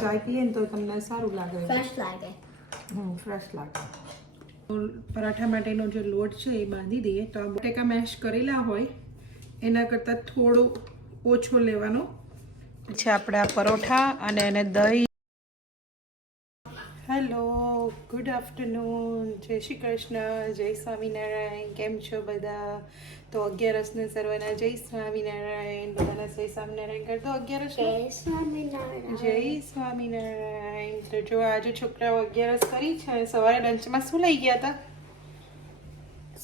ચાય પીએ ને તો તમને સારું લાગે, ફ્રેશ લાગે. ફ્રેશ લાગે. પરાઠા માટેનો જે લોટ છે એ બાંધી દઈએ. તો આ બટેકા મેશ કરેલા હોય એના કરતાં થોડો ઓછો લેવાનો છે આપણે આ પરોઠા અને એને દહીં. હેલો, ગુડ આફ્ટરનૂન, જય શ્રી કૃષ્ણ, જય સ્વામિનારાયણ. કેમ છો બધા? તો 11રસને સર્વના જય સ્વામિનારાયણ. બધાના જય સ્વામિનારાયણ કરતો 11રસ. જય સ્વામિનારાયણ. જય સ્વામિનારાયણ. તો જો આજે છોકરાઓ 11રસ કરી છે. સવારે લંચમાં શું લઈ ગયા હતા?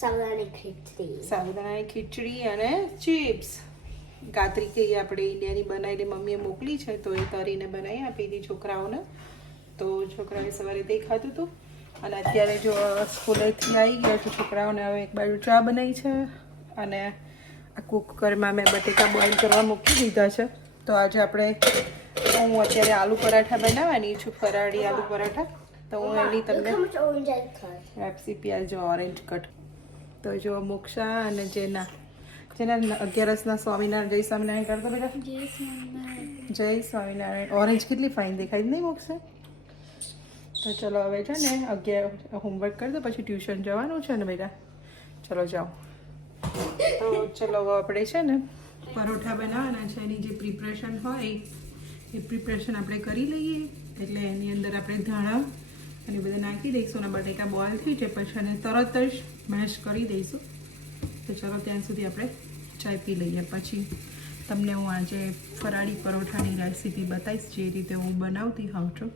સાબુદાણાની ખીચડી. સાબુદાણાની ખીચડી અને ચિપ્સ. ગાત્રી કહીએ આપણે ઇન્ડિયાની બનાવીને મમ્મીએ મોકલી છે, તો એ તરીને બનાવી આપી હતી છોકરાઓને. તો છોકરાએ સવારે તે ખાધું હતું. અને અત્યારે જો સ્કૂલેથી આવી ગયા છે છોકરાઓને. હવે એક બાજુ ચા બનાવી છે અને આ કુકરમાં મેં બટેકા બોઇલ કરવા મૂકી દીધા છે. તો આજે હું અત્યારે આલુ પરાઠા બનાવવાની છું, ફરાળી આલુ પરાઠા. તો હું એની તમને રેસીપી આજે ઓરેન્જ કટ. તો જો મોક્ષા અને જેના 11રસના સ્વામિનારાયણ, જય સ્વામિનારાયણ કરતો બેટા. જય સ્વામિનારાયણ. જય સ્વામિનારાયણ. ઓરેન્જ કેટલી ફાઇન દેખાય નહીં મોક્ષા? તો ચલો હવે છે ને 11 હોમવર્ક કરી દો, પછી ટ્યુશન જવાનું છે ને બેટા. ચલો જાઓ. તો ચલો આપણે છે ને પરોઠા બનાવવાના છે. એની જે પ્રિપરેશન હોય એ પ્રિપરેશન આપણે કરી લઈએ. એટલે એની અંદર આપણે ધાણા અને બધા નાખી દઈશું અને બટેકા બોઇલ થઈ જાય પછી અને તરત જ મેશ કરી દઈશું. તો ચલો ત્યાં સુધી આપણે ચાય પી લઈએ. પછી તમને હું આજે ફરાળી પરોઠાની રેસીપી બતાવીશ, જે રીતે હું બનાવતી હોઉં છું.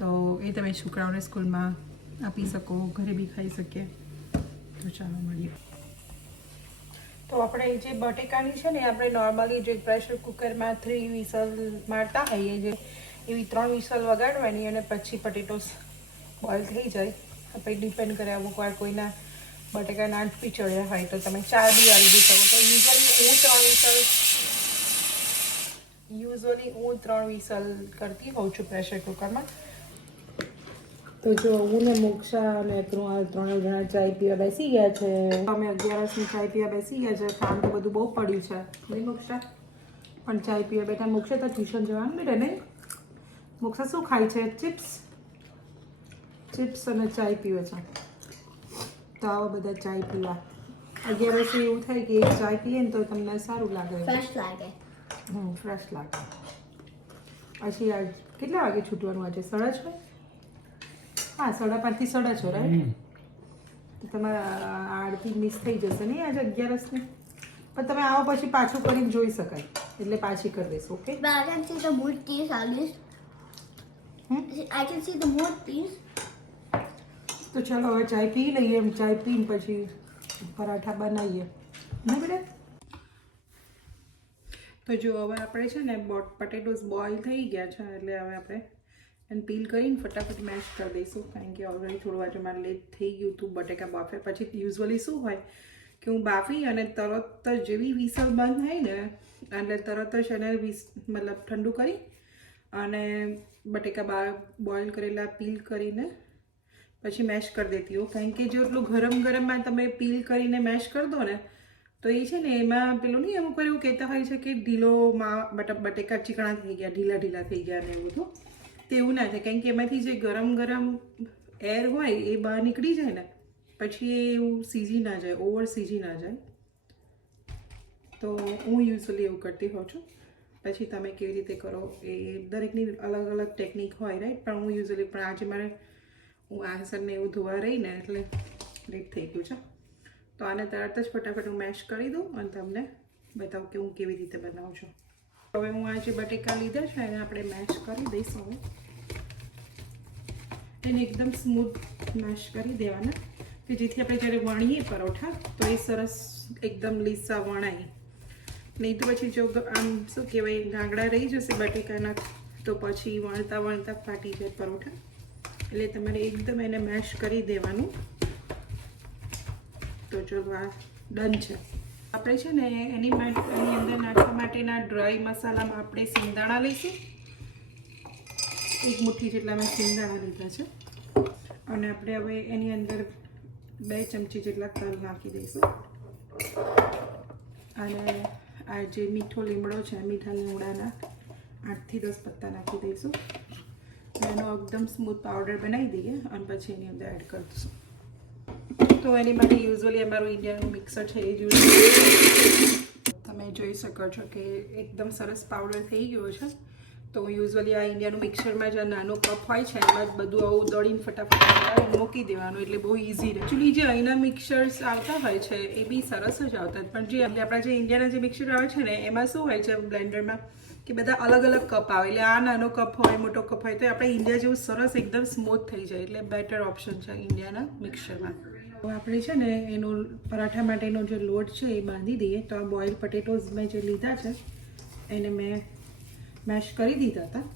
તો એ તમે છોકરાઓને સ્કૂલમાં આપી શકો, ઘરે બી ખાઈ શકીએ. તો ચાલો મળીએ. તો આપણે જે બટેકાની છે ને આપણે નોર્મલી જે પ્રેશર કુકરમાં 3 વિસલ મારતા હોઈએ, જે એવી 3 વિસલ વગાડવાની અને પછી પટેટોસ બોઇલ થઈ જાય. આપણે ડિપેન્ડ કરે, અમુક વાર કોઈના બટેકા નાટ બી ચડ્યા હોય તો તમે 4 બી આવી દઈ શકો. તો યુઝવલી હું 3 વિસલ કરતી હોઉં છું પ્રેશર કુકરમાં. તો જો હું ને મોક્ષા અને 3 જણા ચાય પીવા બેસી ગયા છે. અમે 11રસની ચાય પીવા બેસી ગયા છે. કામ તો બધું બહુ પડ્યું છે નહીં મોક્ષા? પણ ચાય પીવા બેટા. મોક્ષા તો ટ્યુશન જવાનું બેટા નહીં? મોક્ષા શું ખાય છે? ચિપ્સ અને ચાય પીવે છે. તો આવો બધા ચાય પીવા. 11રસ એવું થાય કે એક ચાય પીએ ને તો તમને સારું લાગે, ફ્રેશ લાગે. ફ્રેશ લાગે. પછી આ કેટલા વાગે છૂટવાનું આજે? 6:30? હા, 5:30 થી 6:30, રાઈટ? તો તમારા આરતી મિસ થઈ જશે નહીં આજે 11રસની? પણ તમે આવો પછી પાછું કરીને જોઈ શકાય, એટલે પાછી કરી દઈશું. Okay? But I can see the murtis at least. I can see the murtis. તો ચાલો હવે ચાય પી લઈએ. ચાય પીને પછી પરાઠા બનાવીએ ને બેટા. તો જો હવે આપણે છે ને પટેટોસ બોઇલ થઈ ગયા છે, એટલે હવે આપણે એને પીલ કરીને ફટાફટ મેશ કરી દઈશું. કારણ કે ઓલરેડી થોડું આજે મારે લેટ થઈ ગયું હતું બટેકા બાફે. પછી યુઝવલી શું હોય કે હું બાફી અને તરત જ જેવી વિસલ બંધ થાય ને એટલે તરત જ એને મતલબ ઠંડુ કરી અને બટેકા બોઇલ કરેલા પીલ કરીને પછી મેશ કરી દેતી હોઉં. કારણ કે જો એટલું ગરમમાં તમે પીલ કરીને મેશ કરી દો ને તો એ છે ને એમાં પેલું નહીં, અમુક વાર એવું કહેતા હોય છે કે બટેકા ચીકણા થઈ ગયા, ઢીલા થઈ ગયા ને એવું બધું. તો એવું ના થાય, કારણ કે એમાંથી જે ગરમ એર હોય એ બહાર નીકળી જાય ને પછી એ એવું સીજી ના જાય, ઓવર સીજી ના જાય. તો હું યુઝવલી એવું કરતી હોઉં છું. પછી તમે કેવી રીતે કરો એ દરેકની અલગ અલગ ટેકનિક હોય, રાઈટ? પણ હું યુઝવલી, પણ આજે હું આસનને એવું ધોવા રહી ને એટલે લેટ થઈ ગયું છે. તો આને તરત જ ફટાફટ હું મેશ કરી દઉં અને તમને બતાવું કે હું કેવી રીતે બનાવું છું. હવે હું આ જે બટેકા લીધા છે એને આપણે મેશ કરી દઈશું. હવે એને એકદમ સ્મૂથ મેશ કરી દેવાના કે જેથી આપણે જ્યારે વણીએ પરોઠા તો એ સરસ એકદમ લીસા વણાય. નહીં તો પછી જો આમ શું કહેવાય ગાંગડા રહી જશે બટેકાના તો પછી વણતા ફાટી જાય પરોઠા. એટલે તમારે એકદમ એને મેશ કરી દેવાનું. તો જો આ ડન છે. આપણે છે ને એની અંદર નાખવા માટેના ડ્રાય મસાલામાં આપણે સિંગદાણા લઈશું. 1 મુઠ્ઠી જેટલા મેં સિંગદાણા લીધા છે અને આપણે હવે એની અંદર 2 ચમચી જેટલા તલ નાખી દઈશું. અને આ જે મીઠો લીમડો છે, મીઠા લીમડાના 8 થી 10 પત્તા નાખી દઈશું. એનો એકદમ સ્મૂથ પાવડર બનાવી દઈએ અને પછી એની અંદર એડ કરીશું. તો એની માટે યુઝ્યુઅલી અમારું ઇન્ડિયાનું મિક્સર છે એ જ યુઝ તમે જોઈ શકો છો કે એકદમ સરસ પાવડર થઈ ગયો છે. તો હું યુઝ્યુઅલી આ ઇન્ડિયાનું મિક્સરમાં જે નાનો કપ હોય છે એમાં જ બધું આવું દળીને ફટાફટ મૂકી દેવાનું એટલે બહુ ઇઝી રહે. એકચ્યુઅલી જે અહીંના મિક્સર્સ આવતા હોય છે એ બી સરસ જ આવતા પણ જે આપણા જે ઇન્ડિયાના જે મિક્સર આવે છે ને એમાં શું હોય છે બ્લેન્ડરમાં કે બધા અલગ અલગ કપ આવે એટલે આ નાનો કપ હોય મોટો કપ હોય તો આપણે ઇન્ડિયા જેવું સરસ એકદમ સ્મૂથ થઈ જાય એટલે બેટર ઓપ્શન છે ઇન્ડિયાના મિક્સરમાં. તો આપણે છે ને એનો પરાઠા માટેનો જે લોટ છે એ બાંધી દઈએ. તો આ બોઇલ્ડ પટેટોઝ મેં જે લીધા છે એને મેં મેશ કરી દીધા હતા.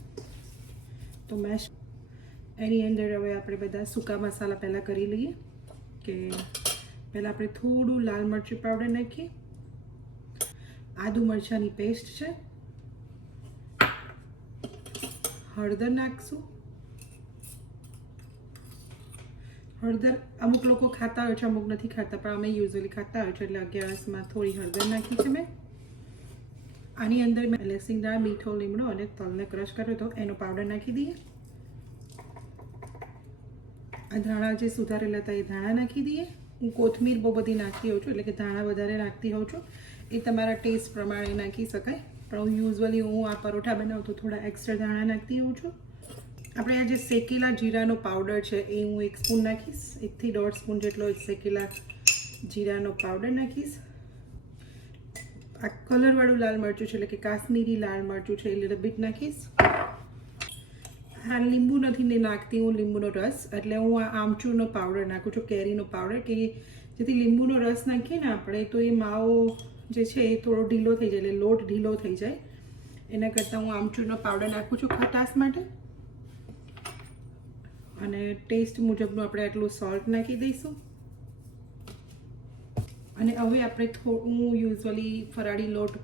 તો મેશ એની અંદર હવે આપણે બધા સૂકા મસાલા પહેલાં કરી લઈએ કે પહેલાં આપણે થોડું લાલ મરચું પાવડર નાખીએ, આદુ મરચાંની પેસ્ટ છે, હળદર નાખશું. હળદર અમુક લોકો ખાતા હોય છે અમુક નથી ખાતા પણ અમે યુઝ્યુઅલી ખાતા હોય છે એટલે 11માં થોડી હળદર નાખી છે મેં. આની અંદર મેં એલચી દાળ, મીઠો લીમડો અને તલને ક્રશ કર્યો તો એનો પાવડર નાખી દઈએ. આ ધાણા જે સુધારેલા હતા એ ધાણા નાખી દઈએ. હું કોથમીર બહુ બધી નાખતી હોઉં છું એટલે કે ધાણા વધારે નાખતી હોઉં છું. એ તમારા ટેસ્ટ પ્રમાણે નાખી શકાય પણ હું યુઝ્યુઅલી હું આ પરોઠા બનાવું તો થોડા એક્સ્ટ્રા ધાણા નાખતી હોઉં છું. આપણે આ જે શેકેલા જીરાનો પાવડર છે એ હું 1 સ્પૂન નાખીશ. 1 થી 1.5 સ્પૂન જેટલો શેકેલા જીરાનો પાવડર નાખીશ. આ કલરવાળું લાલ મરચું છે એટલે કે કાશ્મીરી લાલ મરચું છે એ લીટર બીટ નાખીશ. હા લીંબુ નથી નાખતી હું લીંબુનો રસ એટલે હું આ આમચૂરનો પાવડર નાખું છું, કેરીનો પાવડર કે જેથી લીંબુનો રસ નાખીએ ને આપણે તો એ માવો જે છે એ થોડો ઢીલો થઈ જાય એટલે લોટ ઢીલો થઈ જાય. એના કરતાં હું આમચૂરનો પાવડર નાખું છું ખટાશ માટે. અને ટેસ્ટ મુજબનું આપણે આટલું સોલ્ટ નાખી દઈશું. અને હવે આપણે હું યુઝ્યુઅલી ફરાળી લોટ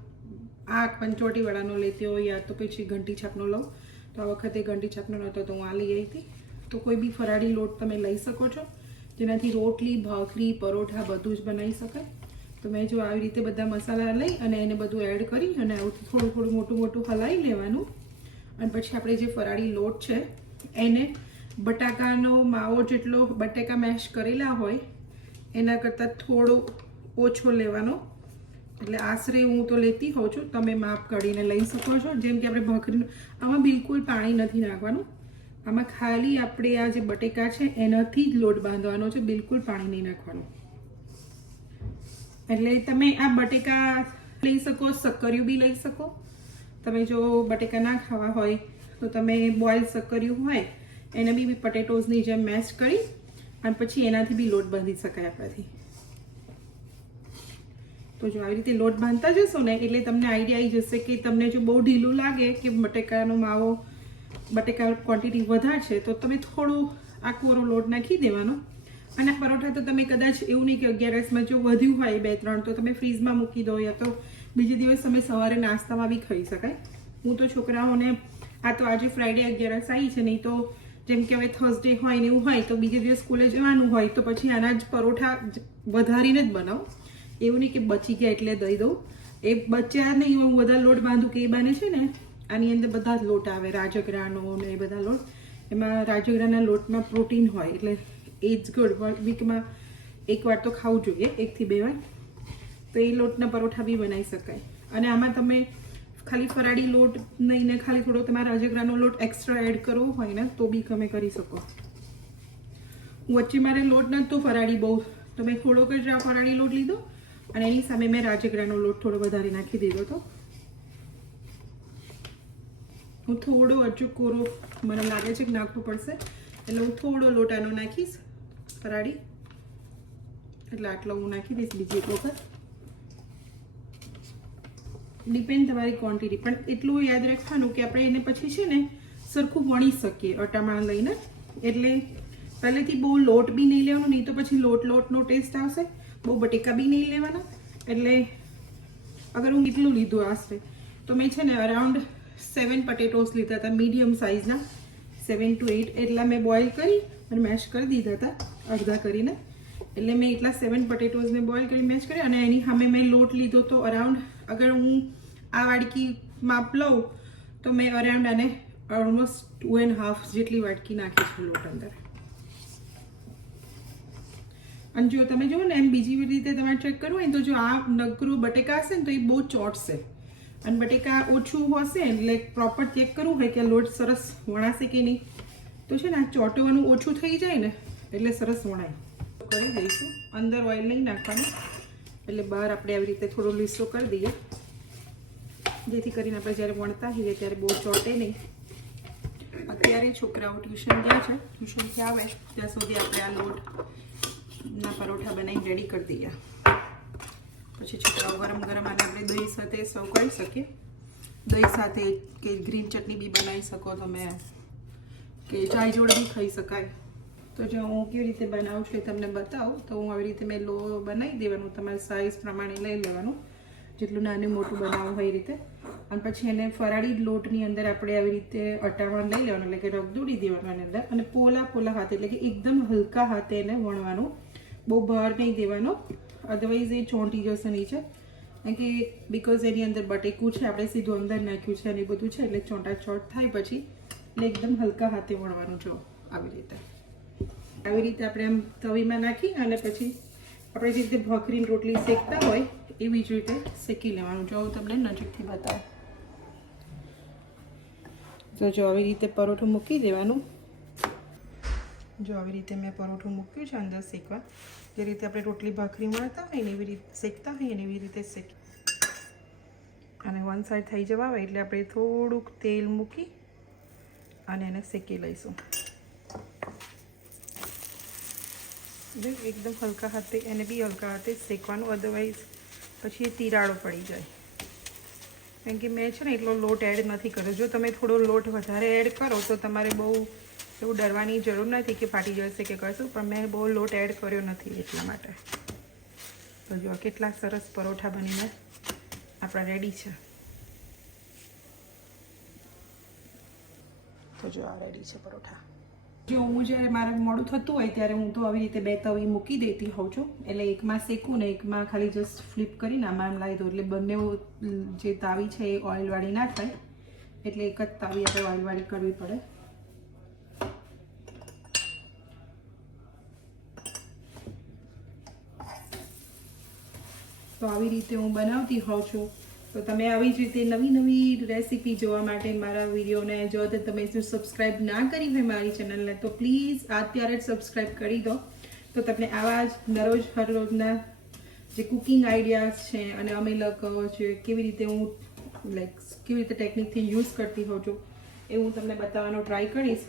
આ પંચવટીવાળાનો લેતી હોય યા તો પછી ઘંટી છાપનો લઉં. તો આ વખતે ઘંટી છાપનો નહોતો તો હું આ લઈ આવી હતી. તો કોઈ બી ફરાળી લોટ તમે લઈ શકો છો જેનાથી રોટલી, ભાખરી, પરોઠા બધું જ બનાવી શકાય. તો મેં જો આવી રીતે બધા મસાલા લઈ અને એને બધું એડ કરી અને આવું થોડું થોડું મોટું મોટું હલાવી લેવાનું. અને પછી આપણે જે ફરાળી લોટ છે એને બટાકાનો માવો જેટલો બટાકા મેશ કરેલા હોય એના કરતાં થોડો ઓછો લેવાનો. એટલે આશરે હું તો લેતી હોઉં છું, તમે માપ કાઢીને લઈ શકો છો. જેમ કે આપણે ભાખરીનું આમાં બિલકુલ પાણી નથી નાખવાનું. આમાં ખાલી આપણે આ જે બટેકા છે એનાથી જ લોટ બાંધવાનો છે, બિલકુલ પાણી નહીં નાખવાનું. એટલે તમે આ બટેકા લઈ શકો, શક્કરિયું બી લઈ શકો. તમે જો બટેકા ના ખાવા હોય તો તમે બોઇલ શક્કરિયું હોય એને બી પટેટોઝની જેમ મેશ કરી અને પછી એનાથી બી લોટ બાંધી શકાય આપણાથી. તો જો આવી રીતે લોટ બાંધતા જશો ને એટલે તમને આઈડિયા આવી જશે કે તમને જો બહુ ઢીલું લાગે કે બટેકાનો માવો બટેકા ક્વોન્ટિટી વધારે છે તો તમે થોડું આ કોરો લોટ નાખી દેવાનો. અને પરોઠા તો તમે કદાચ એવું નહીં કે 11માં જો વધ્યું હોય 2-3 તો તમે ફ્રીઝમાં મૂકી દો યા તો બીજે દિવસ તમે સવારે નાસ્તામાં બી ખાઈ શકાય. હું તો છોકરાઓને આ તો આજે ફ્રાઈડે 11 આવી છે નહીં તો જેમ કે હવે થર્સડે હોય ને એવું હોય તો બીજે દિવસ સ્કૂલે જવાનું હોય તો પછી આના જ પરોઠા વધારીને જ બનાવું. એવું નહીં કે બચી ગયા એટલે દઈ દઉં. એ બચ્યા નહીં હું બધા લોટ બાંધું કે એ બાને છે ને આની અંદર બધા જ લોટ આવે રાજગરાનો ને એ બધા લોટ. એમાં રાજગરાના લોટમાં પ્રોટીન હોય એટલે એ જ ગુડ. વીકમાં 1 વાર તો ખાવું જોઈએ, 1 થી 2 વાર. તો એ લોટના પરોઠા બી બનાવી શકાય. અને આમાં તમે ખાલી ફરાળી લોટ નહીં ને ખાલી થોડો તમારા રાજગરાનો લોટ એક્સ્ટ્રા એડ કરવો હોય ને તો બી તમે કરી શકો. વચ્ચે મારે લોટ નહોતો ફરાળી બહુ તો મેં થોડોક જ આ ફરાળી લોટ લીધો અને એની સામે મેં રાજગરાનો લોટ થોડો વધારે નાખી દીધો હતો. હું થોડો હજુ કોરો મને લાગે છે કે નાખવું પડશે એટલે હું થોડો લોટ આનો નાખીશ ફરાળી. એટલે આટલો હું નાખી દઈશ બીજી એક વખત. ડિપેન્ડ તમારી ક્વોન્ટિટી પણ એટલું યાદ રાખવાનું કે આપણે એને પછી છે ને સરખું વણી શકીએ અટામણ લઈને. એટલે પહેલેથી બહુ લોટ બી નહીં લેવાનો નહીં તો પછી લોટનો ટેસ્ટ આવશે. બહુ બટેકા બી નહીં લેવાના. એટલે અગર હું કેટલું લીધું આશરે તો મેં છે ને અરાઉન્ડ 7 પટેટોસ લીધા હતા મીડિયમ સાઇઝના 7 to 8 એટલા મેં બોઇલ કરી અને મેશ કરી દીધા હતા અડધા કરીને. એટલે મેં એટલા 7 પટેટોઝ મેં બોઇલ કરી મેશ કરી અને એની સામે મેં લોટ લીધો તો અરાઉન્ડ અગર હું આ વાડકી માપ લઉં તો મેં અરાઉન્ડ આને ઓલમોસ્ટ 2.5 જેટલી વાટકી નાખી છે લોટ અંદર. અને જો તમે જુઓ ને એમ બીજી રીતે તમારે ચેક કરવું હોય તો જો આ નકરું બટેકા હશે ને તો એ બહુ ચોટશે, અને બટેકા ઓછું હશે એટલે પ્રોપર ચેક કરવું હોય કે લોટ સરસ વણાશે કે નહીં. તો છે ને આ ચોંટવાનું ઓછું થઈ જાય ને એટલે સરસ વણાય. કરી દઈશું. અંદર ઓઇલ નહીં નાખવાનું, એટલે બહાર આપણે આવી રીતે થોડો લીસો કરી દઈએ, જેથી કરીને આપણે જ્યારે વણતા હોઈએ ત્યારે બહુ ચોંટે નહીં. અત્યારે છોકરાઓ ટ્યુશન ગયા છે, ટ્યુશનથી આવે ત્યાં સુધી આપણે આ લોટના પરોઠા બનાવીને રેડી કરી દઈએ. પછી છોકરાઓ ગરમ ગરમ આને આપણે દહીં સાથે સર્વ કરી શકીએ. દહીં સાથે કે ગ્રીન ચટણી બી બનાવી શકો તમે, કે ચાય જોડે બી ખાઈ શકાય. તો જો હું કેવી રીતે બનાવું છું એ તમને બતાવું. તો હું આવી રીતે મેં લો બનાવી દેવાનું, તમારી સાઇઝ પ્રમાણે લઈ લેવાનું, જેટલું નાનું મોટું બનાવવું હોય એ રીતે. અને પછી એને ફરાળી લોટની અંદર આપણે આવી રીતે અટાવણ લઈ લેવાનું, એટલે કે રગદોડી દેવાનું એની અંદર, અને પોલા હાથે એટલે કે એકદમ હલકા હાથે એને વણવાનું, બહુ ભાર નહીં દેવાનો, અદરવાઇઝ એ ચોંટી જશે નીચે. કારણ કે બિકોઝ એની અંદર બટેકું છે, આપણે સીધું અંદર નાખ્યું છે અને એ બધું છે, એટલે ચોંટાચોટ થાય પછી. એટલે એકદમ હલકા હાથે વણવાનું. જો આવી રીતે આપણે આમ તવીમાં નાખી અને પછી આપણે જે રીતે ભાખરીની રોટલી શેકતા હોય એવી જ રીતે શેકી લેવાનું. જો હું તમને નજીકથી બતાવું. તો જો આવી રીતે પરોઠું મૂકી દેવાનું. જો આવી રીતે મેં પરોઠું મૂક્યું છે અંદર શેકવા. જે રીતે આપણે રોટલી ભાખરી વણતા હોય ને એવી રીતે શેકતા હોય ને એવી રીતે શેકી, અને વન સાઈડ થઈ જવા હોય એટલે આપણે થોડુંક તેલ મૂકી અને એને શેકી લઈશું. એકદમ હલકા હાથે એને બી હલકા હાથે શેકવાનું, અદરવાઇઝ પછી એ તિરાડો પડી જાય. કારણ કે મેં છે ને એટલો લોટ એડ નથી કર્યો. જો તમે થોડો લોટ વધારે એડ કરો તો તમારે બહુ એવું ડરવાની જરૂર નથી કે ફાટી જશે કે કશું, પણ મેં બહુ લોટ એડ કર્યો નથી એટલા માટે. તો જો કેટલા સરસ પરોઠા બનીને આપણા રેડી છે. તો જો આ રેડી છે પરોઠા. જો હું જ્યારે મારે મોડું થતું હોય ત્યારે હું તો આવી રીતે 2 તવી મૂકી દેતી હોઉં છું, એટલે એકમાં શેકું ને એકમાં ખાલી જસ્ટ ફ્લિપ કરીને આમાં એમ લાવી દઉં, એટલે બંને જે તાવી છે એ ઓઇલવાળી ના થાય, એટલે એક જ તાવી આપણે ઓઇલવાળી કરવી પડે. તો આવી રીતે હું બનાવતી હોઉં છું. તો તમે આવી જ રીતે નવી નવી રેસીપી જોવા માટે મારા વિડીયોને જો તમે સબસ્ક્રાઈબ ના કરી હોય મારી ચેનલને તો પ્લીઝ અત્યારે જ સબસ્ક્રાઈબ કરી દો. તો તમને આવા જ હરરોજના જે કુકિંગ આઈડિયાઝ છે અને અમે લોકો છે કેવી રીતે હું કેવી રીતે ટેકનિકથી યુઝ કરતી હોઉં છું એ હું તમને બતાવવાનો ટ્રાય કરીશ.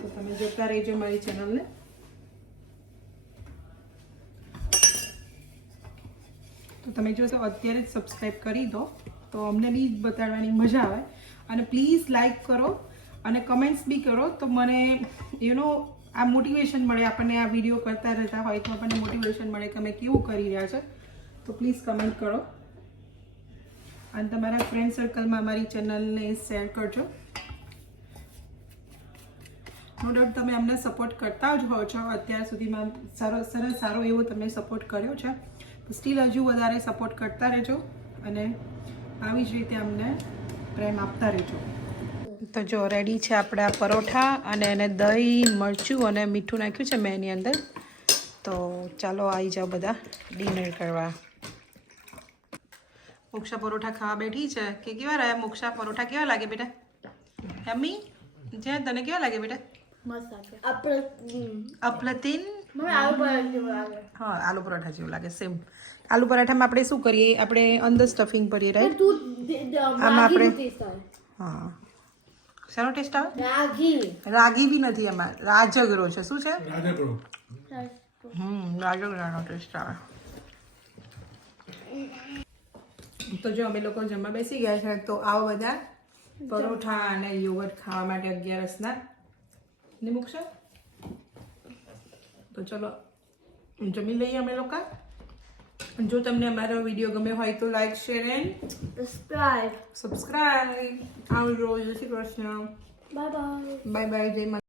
તો તમે જોતા રહેજો મારી ચેનલને. તો તમે જો અત્યારે જ સબસ્ક્રાઈબ કરી દો તો અમને બી બતાડવાની મજા આવે. અને પ્લીઝ લાઈક કરો અને કમેન્ટ્સ બી કરો, તો મને આ મોટિવેશન મળે. આપણને આ વિડીયો કરતા રહેતા હોય તો આપણને મોટિવેશન મળે કે અમે કેવું કરી રહ્યા છે. તો પ્લીઝ કમેન્ટ કરો અને તમારા ફ્રેન્ડ સર્કલમાં અમારી ચેનલને શેર કરજો. નો ડાઉટ તમે અમને સપોર્ટ કરતા જ હોવ છો. અત્યાર સુધીમાં સારો એવો તમે સપોર્ટ કર્યો છે. સ્ટીલ હજુ વધારે સપોર્ટ કરતા રહેજો અને આવી જ રીતે અમને પ્રેમ આપતા રહેજો. તો જો રેડી છે આપણા પરોઠા, અને એને દહીં, મરચું અને મીઠું નાખ્યું છે મેં એની અંદર. તો ચાલો આવી જાઓ બધા ડિનર કરવા. મોક્ષા પરોઠા ખાવા બેઠી છે. કે કેવા રહ્યા મોક્ષા પરોઠા? કેવા લાગે બેટા? યમ્મી? જે તને કેવા લાગે બેટા? અપ્રતિમ. હા, આલુ પરાઠા જેવું લાગે સેમ. આલુ પરાઠામાં આપણે શું કરીએ? આપણે અંદર સ્ટફિંગ ભરીએ, રાઈટ? આમાં આપણે હા, શાનો ટેસ્ટ આવે? રાગી બી નથી એમાં, રાજગરો છે. શું છે? રાજગરાનો ટેસ્ટ આવે. તો જો અમે લોકો જમવા બેસી ગયા છે. તો આવો બધા પરોઠા અને યોગર્ટ ખાવા માટે 11 ને મૂકશો. તો ચલો જમી લઈએ અમે લોકો. જો તમને અમારો વિડીયો ગમ્યો હોય તો લાઈક, શેર એન્ડ સબસ્ક્રાઇબ. આવજો. જય શ્રી કૃષ્ણ. Bye bye. જય